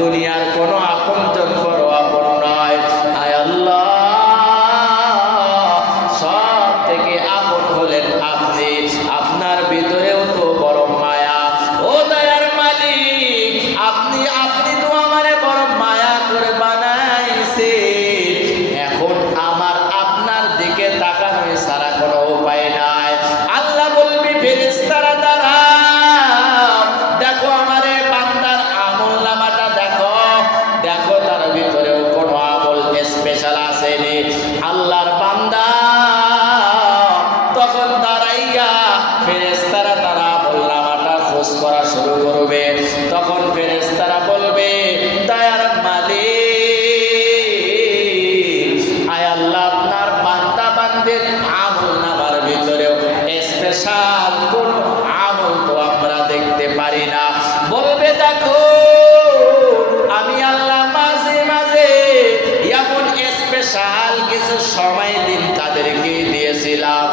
দুনিয়ার কোনো আপনজন বড় আপন নয়। আয় আল্লাহ, সব থেকে আপন হলেন আপনি। আপনার ভিতরেও তো বড় মায়া। ও দয়ার মালিক, আপনি তো আমারে বড় মায়া করে বানাইছে। এখন আমার আপনার দিকে তাকানো ছাড়া কোনো উপায় নাই। আল্লাহ বলবি, ফেরেশতারা দাঁড়াও, দেখো আমারে বান্দার আমল নামাটা দেখো, দেখো তার ভিতরেও কোনো আমল স্পেশাল আছে নি। আল্লাহর বান্দা তখন দাঁড়াইয়া ফেরেশতারা তারা আমল নামাটা খোঁজ করা শুরু করবে। তখন ফেরেশতারা বলবে, দয়ার মালিক, আয় আল্লাহ, আপনার বান্দা বান্দির আমল নামার ভিতরেও স্পেশাল কোন আমল তো আমরা দেখতে পারি না। বলবে, দেখো আমি আল্লাহ মাঝে মাঝে এমন স্পেশাল কিছু সময় দিন তাদেরকে দিয়েছিলাম।